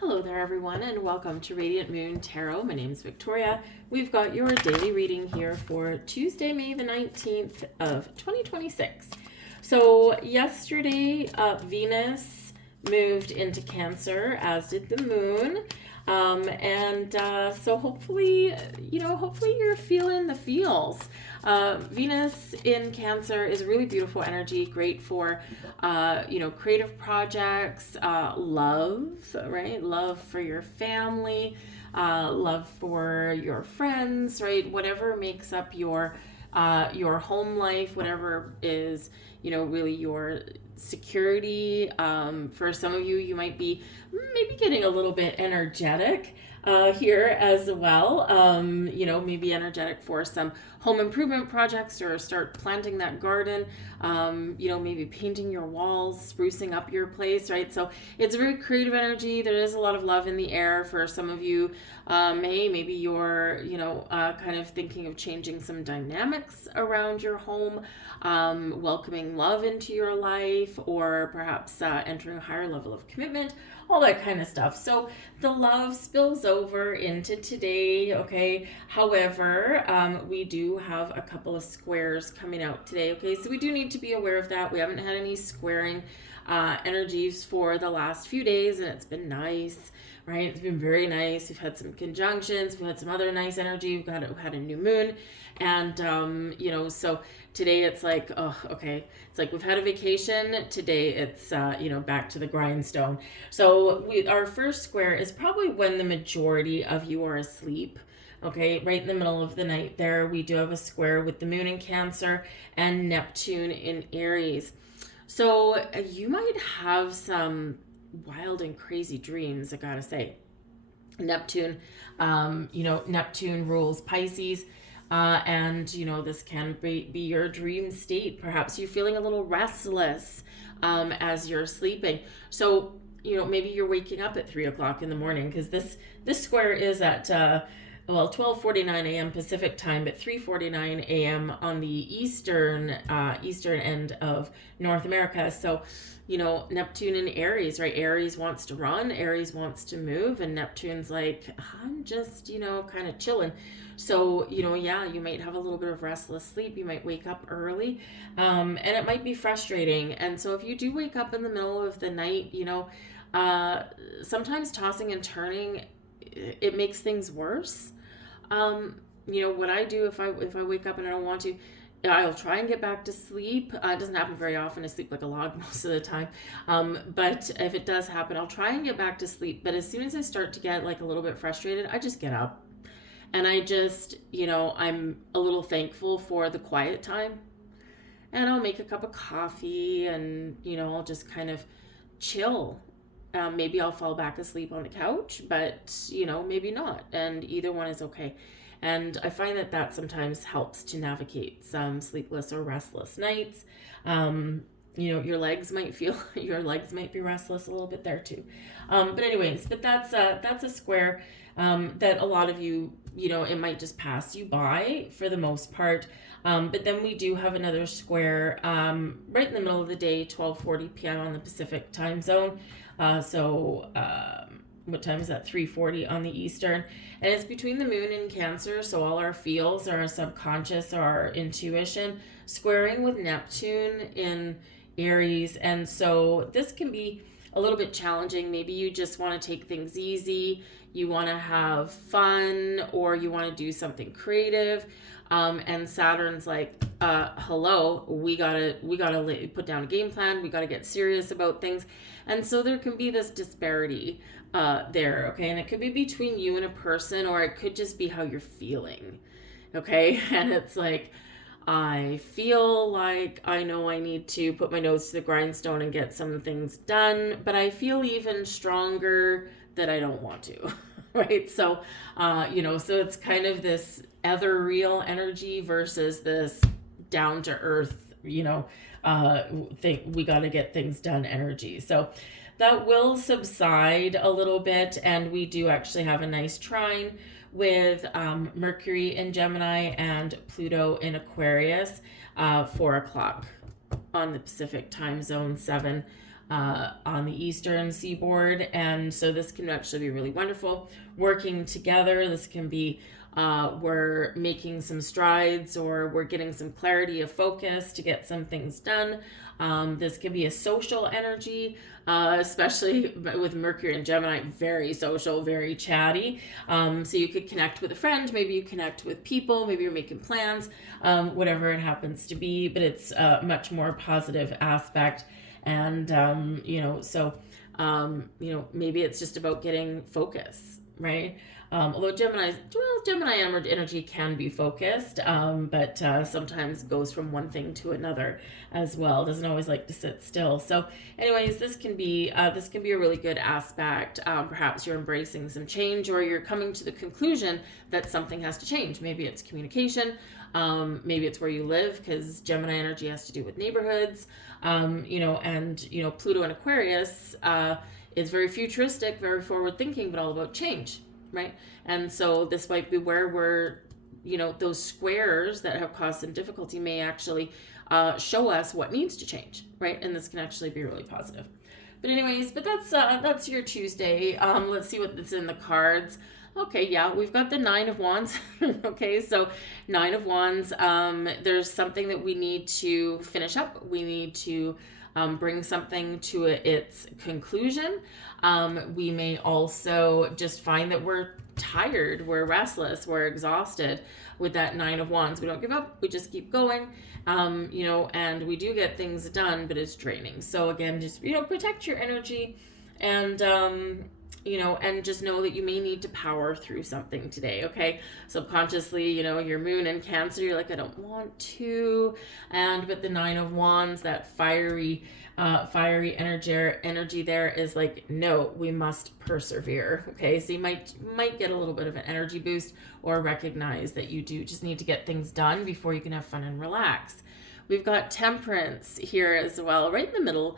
Hello there, everyone, and welcome to Radiant Moon Tarot. My name is Victoria. We've got your daily reading here for Tuesday, May the 19th of 2026. So yesterday, Venus moved into Cancer, as did the moon. So hopefully you're feeling the feels. Venus in Cancer is a really beautiful energy, great for, creative projects, love, right? Love for your family, love for your friends, right? Whatever makes up your home life, whatever is, really your security. For some of you, you might be maybe getting a little bit energetic here as well. Maybe energetic for some home improvement projects or start planting that garden, maybe painting your walls, sprucing up your place, right? So it's a very creative energy. There is a lot of love in the air for some of you. Maybe you're, kind of thinking of changing some dynamics around your home, welcoming love into your life, or perhaps entering a higher level of commitment, all that kind of stuff. So the love spills over into today, okay? However, we do have a couple of squares coming out today, okay? So we do need to be aware of that. We haven't had any squaring energies for the last few days, and it's been nice, right? It's been very nice. We've had some conjunctions. We've had some other nice energy. We've had a new moon. And, so today it's like, oh, okay. It's like we've had a vacation. Today it's, back to the grindstone. So our first square is probably when the majority of you are asleep. Okay, right in the middle of the night there, we do have a square with the moon in Cancer and Neptune in Aries. So you might have some wild and crazy dreams, I gotta say. Neptune rules Pisces. This can be your dream state. Perhaps you're feeling a little restless as you're sleeping. So, maybe you're waking up at 3 o'clock in the morning, because this square is at 12:49 a.m. Pacific time, but 3:49 a.m. on the eastern end of North America. So, Neptune in Aries, right? Aries wants to run, Aries wants to move, and Neptune's like, I'm just, kind of chilling. So, you might have a little bit of restless sleep. You might wake up early, and it might be frustrating. And so if you do wake up in the middle of the night, sometimes tossing and turning, it makes things worse. What I do if I wake up and I don't want to, I'll try and get back to sleep. It doesn't happen very often. I sleep like a log most of the time. But if it does happen, I'll try and get back to sleep. But as soon as I start to get like a little bit frustrated, I just get up. And I just, I'm a little thankful for the quiet time. And I'll make a cup of coffee and, I'll just kind of chill. Maybe I'll fall back asleep on the couch, but, maybe not. And either one is okay. And I find that sometimes helps to navigate some sleepless or restless nights. Your legs might be restless a little bit there too. But that's a square that a lot of you, it might just pass you by for the most part. But then we do have another square right in the middle of the day, 12:40 p.m. on the Pacific time zone. What time is that? 3:40 on the Eastern. And it's between the moon and Cancer, so all our feels, our subconscious, our intuition, squaring with Neptune in Aries. And so this can be a little bit challenging. Maybe you just want to take things easy, you want to have fun, or you want to do something creative. And Saturn's like, hello, we gotta put down a game plan. We gotta get serious about things. And so there can be this disparity there, okay? And it could be between you and a person, or it could just be how you're feeling, okay? And it's like, I feel like I know I need to put my nose to the grindstone and get some things done, but I feel even stronger that I don't want to, right? So, so it's kind of this ethereal energy versus this down to earth, think we got to get things done energy. So that will subside a little bit, and we do actually have a nice trine with Mercury in Gemini and Pluto in Aquarius, 4 o'clock on the Pacific time zone, 7 on the eastern seaboard. And so this can actually be really wonderful. Working together, this can be we're making some strides, or we're getting some clarity of focus to get some things done. This can be a social energy, especially with Mercury and Gemini, very social, very chatty. So you could connect with a friend, maybe you connect with people, maybe you're making plans, whatever it happens to be, but it's a much more positive aspect. And, maybe it's just about getting focus, right? Although Gemini energy can be focused, but sometimes goes from one thing to another as well. Doesn't always like to sit still. So, anyways, this can be a really good aspect. Perhaps you're embracing some change, or you're coming to the conclusion that something has to change. Maybe it's communication. Maybe it's where you live, because Gemini energy has to do with neighborhoods. Pluto and Aquarius is very futuristic, very forward thinking, but all about change. Right. And so this might be where we're, those squares that have caused some difficulty may actually show us what needs to change. Right. And this can actually be really positive. But anyways, that's your Tuesday. Let's see what's in the cards. Okay, yeah, we've got the 9 of Wands. Okay, so 9 of Wands. There's something that we need to finish up. We need to bring something to its conclusion. We may also just find that we're tired, we're restless, we're exhausted with that 9 of Wands. We don't give up, we just keep going, and we do get things done, but it's draining. So again, just, protect your energy, and, and just know that you may need to power through something today, okay? Subconsciously, your moon in Cancer, you're like, I don't want to. But the 9 of Wands, that fiery energy there is like, no, we must persevere, okay? So you might get a little bit of an energy boost, or recognize that you do just need to get things done before you can have fun and relax. We've got Temperance here as well, right in the middle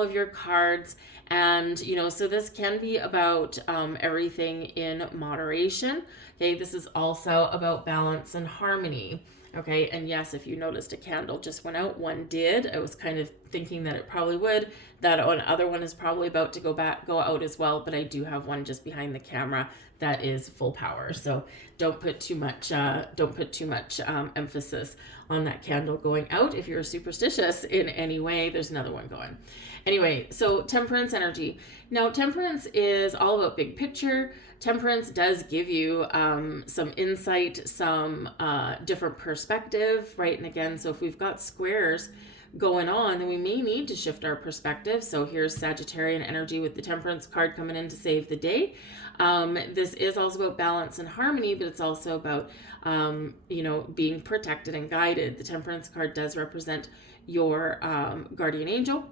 of your cards. And, so this can be about everything in moderation. Okay, this is also about balance and harmony. Okay, and yes, if you noticed a candle just went out, one did. I was kind of thinking that it probably would. That other one is probably about to go out as well, but I do have one just behind the camera that is full power. So don't put too much emphasis on that candle going out. If you're superstitious in any way, there's another one going. Anyway, so Temperance energy. Now, Temperance is all about big picture. Temperance does give you some insight, some different perspective, right? And again, so if we've got squares going on, then we may need to shift our perspective. So here's Sagittarian energy with the Temperance card coming in to save the day. This is also about balance and harmony, but it's also about, being protected and guided. The Temperance card does represent your guardian angel.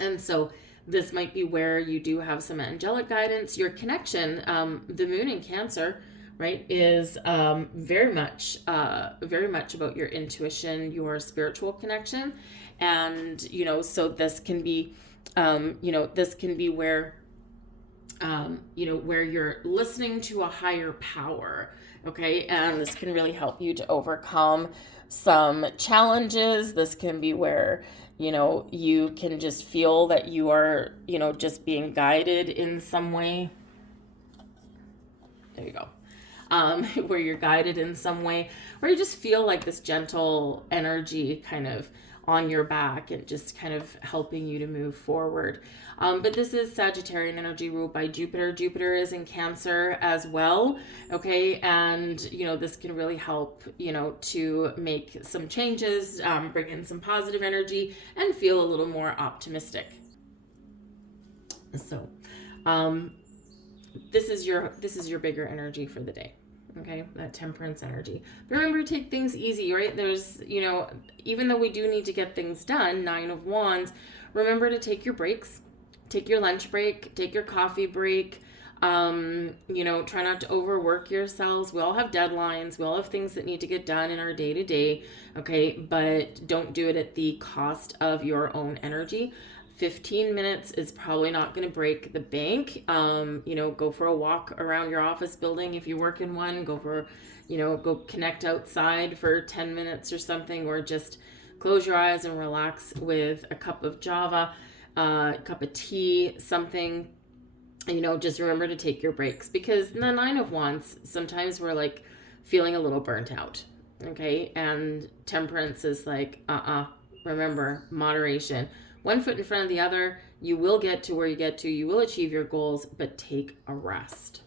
And so this might be where you do have some angelic guidance. Your connection, the moon in Cancer, right, is very much about your intuition, your spiritual connection. And, so this can be, where, where you're listening to a higher power. Okay. And this can really help you to overcome some challenges. This can be where, you can just feel that you are, just being guided in some way. There you go. Where you're guided in some way, where you just feel like this gentle energy kind of on your back and just kind of helping you to move forward. But this is Sagittarian energy ruled by Jupiter. Jupiter is in Cancer as well. Okay. And, this can really help, to make some changes, bring in some positive energy and feel a little more optimistic. So, this is your bigger energy for the day. Okay, that Temperance energy. But remember to take things easy, right? There's, even though we do need to get things done, 9 of Wands, remember to take your breaks, take your lunch break, take your coffee break. Try not to overwork yourselves. We all have deadlines. We all have things that need to get done in our day to day. Okay, but don't do it at the cost of your own energy. 15 minutes is probably not going to break the bank. Go for a walk around your office building. If you work in one, go connect outside for 10 minutes or something, or just close your eyes and relax with a cup of Java. cup of tea, something. Just remember to take your breaks, because the Nine of Wands, sometimes we're like feeling a little burnt out. Okay. And Temperance is like, remember, moderation. One foot in front of the other. You will get to where you get to. You will achieve your goals, but take a rest.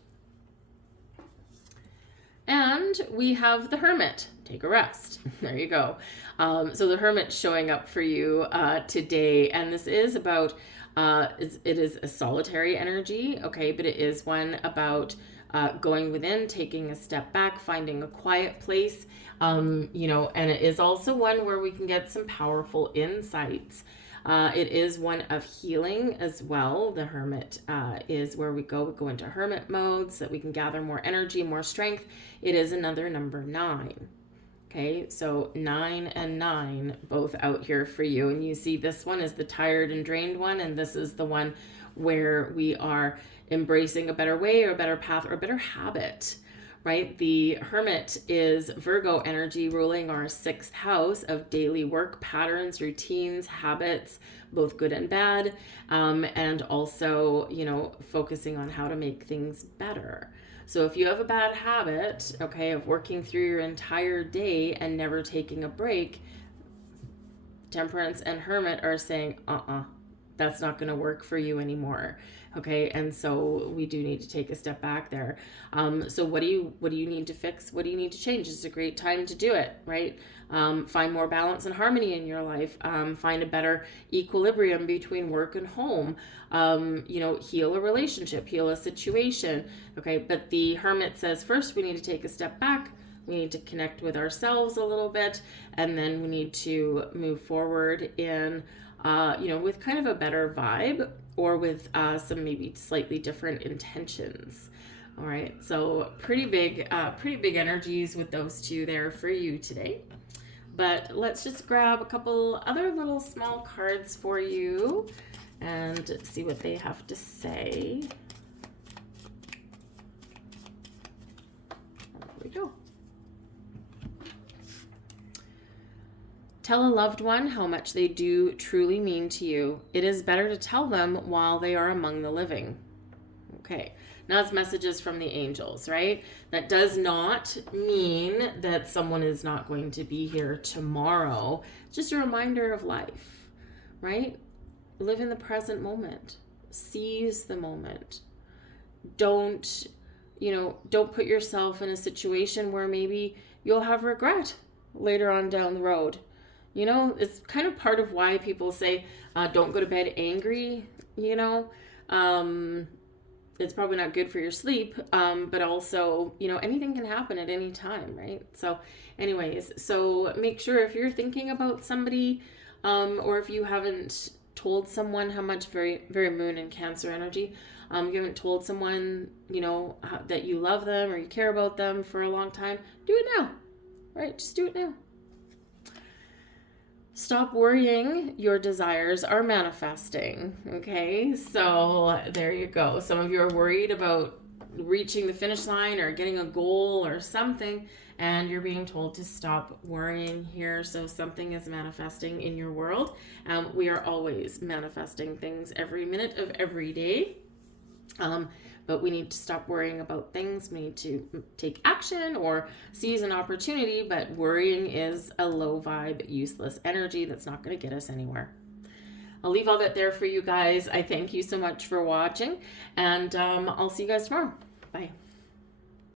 And we have the Hermit. Take a rest. There you go. So the Hermit showing up for you today. And this is about, it is a solitary energy, okay? But it is one about going within, taking a step back, finding a quiet place. And it is also one where we can get some powerful insights. It is one of healing as well. The Hermit is where we go into hermit mode so that we can gather more energy, more strength. It is another number 9. Okay, so 9 and 9 both out here for you. And you see this one is the tired and drained one, and this is the one where we are embracing a better way or a better path or a better habit. Right? The Hermit is Virgo energy, ruling our 6th house of daily work patterns, routines, habits, both good and bad, and also, focusing on how to make things better. So if you have a bad habit, okay, of working through your entire day and never taking a break, Temperance and Hermit are saying, that's not going to work for you anymore. Okay. And so we do need to take a step back there. So what do you need to fix? What do you need to change? It's a great time to do it, right? Find more balance and harmony in your life. Find a better equilibrium between work and home. Heal a relationship, heal a situation. Okay. But the Hermit says, first we need to take a step back. We need to connect with ourselves a little bit. And then we need to move forward in, with kind of a better vibe, or with some maybe slightly different intentions. All right, so pretty big energies with those two there for you today. But let's just grab a couple other little small cards for you and see what they have to say. There we go. Tell a loved one how much they do truly mean to you. It is better to tell them while they are among the living. Okay, now it's messages from the angels, right? That does not mean that someone is not going to be here tomorrow. It's just a reminder of life, right? Live in the present moment. Seize the moment. Don't put yourself in a situation where maybe you'll have regret later on down the road. It's kind of part of why people say, don't go to bed angry, it's probably not good for your sleep. But also, anything can happen at any time, right? So anyways, so make sure if you're thinking about somebody, or if you haven't told someone how much, very, very Moon and Cancer energy, you haven't told someone, that you love them or you care about them for a long time, do it now, right? Just do it now. Stop worrying. Your desires are manifesting. Okay, so there you go. Some of you are worried about reaching the finish line or getting a goal or something, and you're being told to stop worrying here. So something is manifesting in your world. We are always manifesting things every minute of every day. But we need to stop worrying about things. We need to take action or seize an opportunity, but worrying is a low vibe, useless energy that's not going to get us anywhere. I'll leave all that there for you guys. I thank you so much for watching, and I'll see you guys tomorrow. Bye.